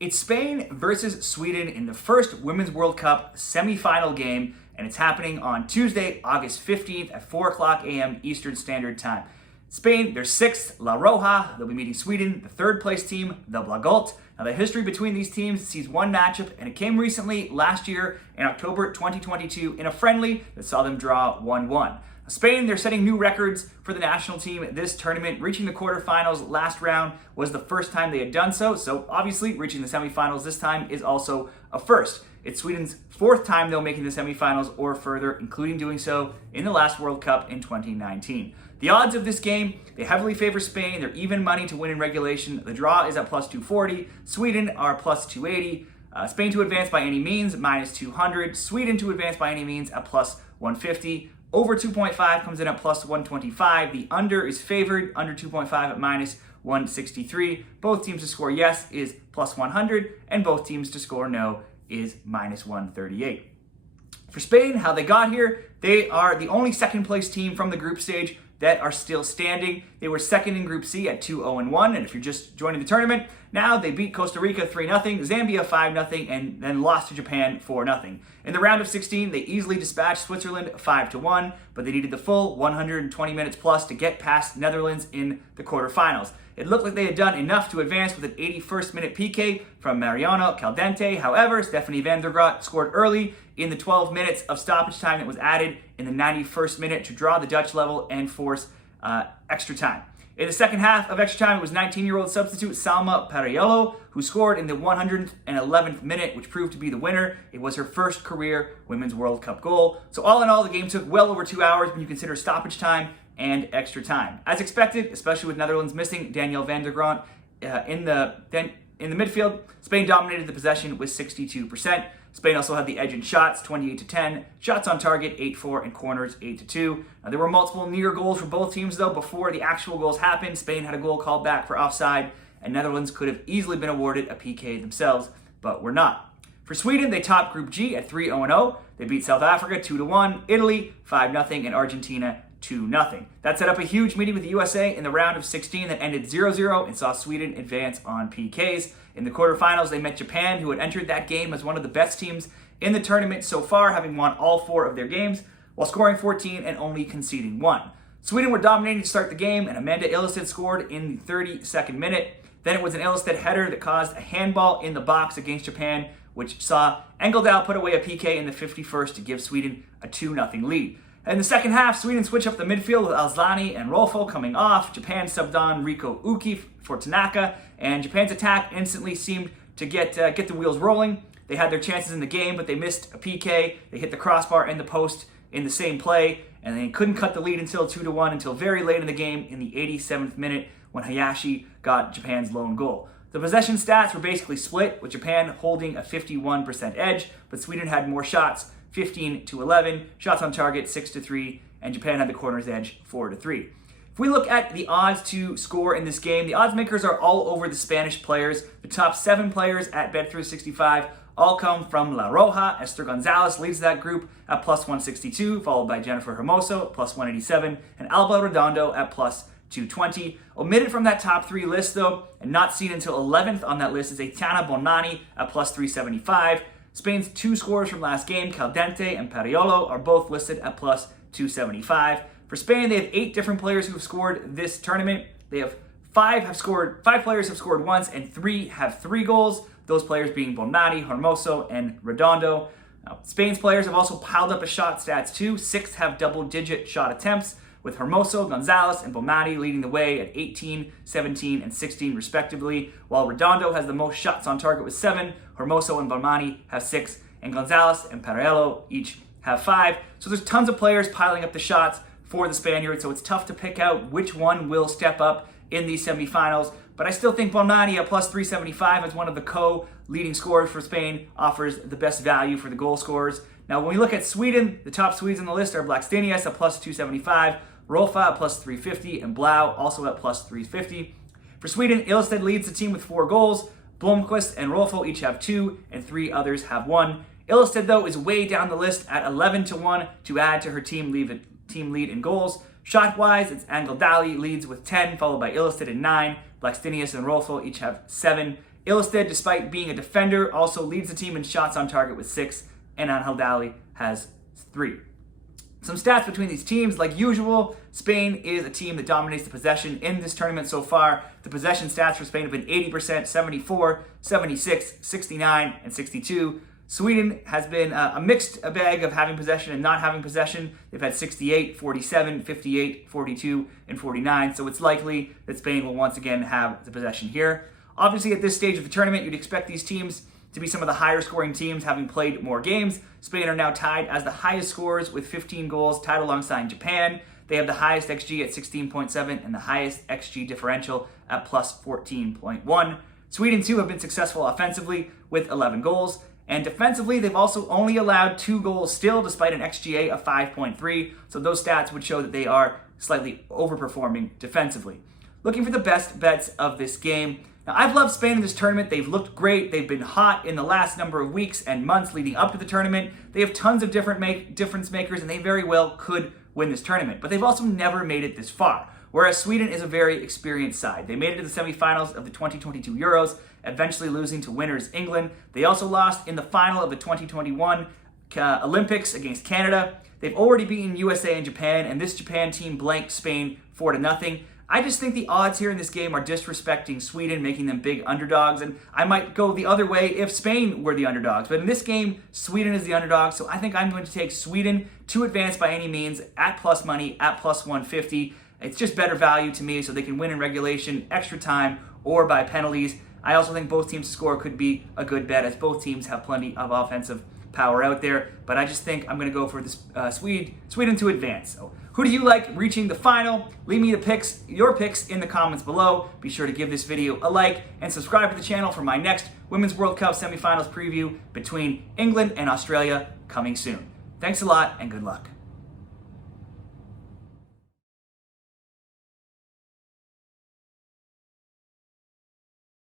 It's Spain versus Sweden in the first Women's World Cup semifinal game, and it's happening on Tuesday, August 15th at 4 o'clock a.m. Eastern Standard Time. Spain, they're sixth, La Roja. They'll be meeting Sweden, the third place team, the Blågult. Now, the history between these teams sees one matchup, and it came recently last year in October 2022 in a friendly that saw them draw 1-1. Spain, they're setting new records for the national team this tournament. Reaching the quarterfinals last round was the first time they had done so. So obviously, reaching the semifinals this time is also a first. It's Sweden's fourth time, though, making the semifinals or further, including doing so in the last World Cup in 2019. The odds of this game, they heavily favor Spain. They're even money to win in regulation. The draw is at plus 240. Sweden are plus 280. Spain to advance by any means, minus 200. Sweden to advance by any means at plus 150. Over 2.5 comes in at plus 125. The under is favored, under 2.5 at minus 163. Both teams to score yes is plus 100, and both teams to score no is minus 138. For Spain, how they got here, they are the only second place team from the group stage that are still standing. They were second in Group C at 2-0-1, and if you're just joining the tournament, now they beat Costa Rica 3-0, Zambia 5-0, and then lost to Japan 4-0. In the round of 16, they easily dispatched Switzerland 5-1, but they needed the full 120 minutes plus to get past Netherlands in the quarterfinals. It looked like they had done enough to advance with an 81st minute PK from Mariano Caldente. However, Stephanie van der Grot scored early in the 12 minutes of stoppage time that was added in the 91st minute to draw the Dutch level and force extra time. In the second half of extra time, it was 19-year-old substitute Salma Parayolo who scored in the 111th minute, which proved to be the winner. It was her first career Women's World Cup goal. So all in all, the game took well over 2 hours when you consider stoppage time and extra time. As expected, especially with Netherlands missing Danielle van der Gront in the midfield, Spain dominated the possession with 62%. Spain also had the edge in shots, 28-10, shots on target, 8-4, and corners, 8-2. There were multiple near goals for both teams, though. Before the actual goals happened, Spain had a goal called back for offside, and Netherlands could have easily been awarded a PK themselves, but were not. For Sweden, they topped Group G at 3-0-0. They beat South Africa 2-1, Italy 5-0, and Argentina 2-0. That set up a huge meeting with the USA in the round of 16 that ended 0-0 and saw Sweden advance on PKs. In the quarterfinals, they met Japan, who had entered that game as one of the best teams in the tournament so far, having won all 4 of their games, while scoring 14 and only conceding 1. Sweden were dominating to start the game, and Amanda Ilestedt scored in the 32nd minute. Then it was an Ilestedt header that caused a handball in the box against Japan, which saw Engeldahl put away a PK in the 51st to give Sweden a 2-0 lead. In the second half, Sweden switched up the midfield with Asllani and Rolfo coming off. Japan subbed on Rico Uki for Tanaka, and Japan's attack instantly seemed to get the wheels rolling. They had their chances in the game, but they missed a PK. They hit the crossbar and the post in the same play, and they couldn't cut the lead until 2-1 until very late in the game in the 87th minute when Hayashi got Japan's lone goal. The possession stats were basically split, with Japan holding a 51% edge, but Sweden had more shots, 15-11, shots on target 6-3, and Japan had the corner's edge 4-3. If we look at the odds to score in this game, the odds makers are all over the Spanish players. The top 7 players at Bet365 all come from La Roja. Esther Gonzalez leads that group at plus 162, followed by Jennifer Hermoso at plus 187, and Alba Redondo at plus 220. Omitted from that top 3 list, though, and not seen until 11th on that list, is Aitana Bonmati at plus 375. Spain's 2 scorers from last game, Caldente and Parayolo, are both listed at plus 275. For Spain, they have 8 different players who have scored this tournament. They have 5 players have scored once, and 3 have 3 goals. Those players being Bonmati, Hermoso, and Redondo. Now, Spain's players have also piled up a shot stats too. 6 have double-digit shot attempts, with Hermoso, Gonzalez, and Bonmati leading the way at 18, 17, and 16 respectively, while Redondo has the most shots on target with 7, Hermoso and Bonmati have 6, and Gonzalez and Parayolo each have 5. So there's tons of players piling up the shots for the Spaniards, so it's tough to pick out which one will step up in these semifinals, but I still think Bonmati at plus 375 as one of the co-leading scorers for Spain offers the best value for the goal scorers. Now, when we look at Sweden, the top Swedes on the list are Blackstenius at plus 275, Rolfo at plus 350, and Blau also at plus 350. For Sweden, Ilestedt leads the team with 4 goals. Blomqvist and Rolfo each have 2, and 3 others have 1. Ilestedt, though, is way down the list at 11-1 to add to her team lead in goals. Shot-wise, it's Engeldahl leads with 10, followed by Ilestedt at 9. Blackstenius and Rolfo each have 7. Ilestedt, despite being a defender, also leads the team in shots on target with 6, and Asllani has 3. Some stats between these teams. Like usual, Spain is a team that dominates the possession in this tournament so far. The possession stats for Spain have been 80%, 74, 76, 69, and 62. Sweden has been a mixed bag of having possession and not having possession. They've had 68, 47, 58, 42, and 49, so it's likely that Spain will once again have the possession here. Obviously, at this stage of the tournament, you'd expect these teams to be some of the higher scoring teams, having played more games. Spain are now tied as the highest scorers with 15 goals, tied alongside Japan. They have the highest XG at 16.7 and the highest XG differential at plus 14.1. Sweden, too, have been successful offensively with 11 goals. And defensively, they've also only allowed 2 goals still, despite an XGA of 5.3. So those stats would show that they are slightly overperforming defensively. Looking for the best bets of this game. Now, I've loved Spain in this tournament. They've looked great. They've been hot in the last number of weeks and months leading up to the tournament. They have tons of different difference makers, and they very well could win this tournament. But they've also never made it this far, whereas Sweden is a very experienced side. They made it to the semifinals of the 2022 Euros, eventually losing to winners England. They also lost in the final of the 2021 Olympics against Canada. They've already beaten USA and Japan, and this Japan team blanked Spain 4-0. I just think the odds here in this game are disrespecting Sweden, making them big underdogs, and I might go the other way if Spain were the underdogs. But in this game, Sweden is the underdog, so I think I'm going to take Sweden to advance by any means at plus money, at plus 150. It's just better value to me, so they can win in regulation, extra time, or by penalties. I also think both teams to score could be a good bet, as both teams have plenty of offensive power out there. But I just think I'm going to go for this Sweden to advance. So who do you like reaching the final? Leave me your picks in the comments below. Be sure to give this video a like and subscribe to the channel for my next Women's World Cup semifinals preview between England and Australia coming soon. Thanks a lot and good luck.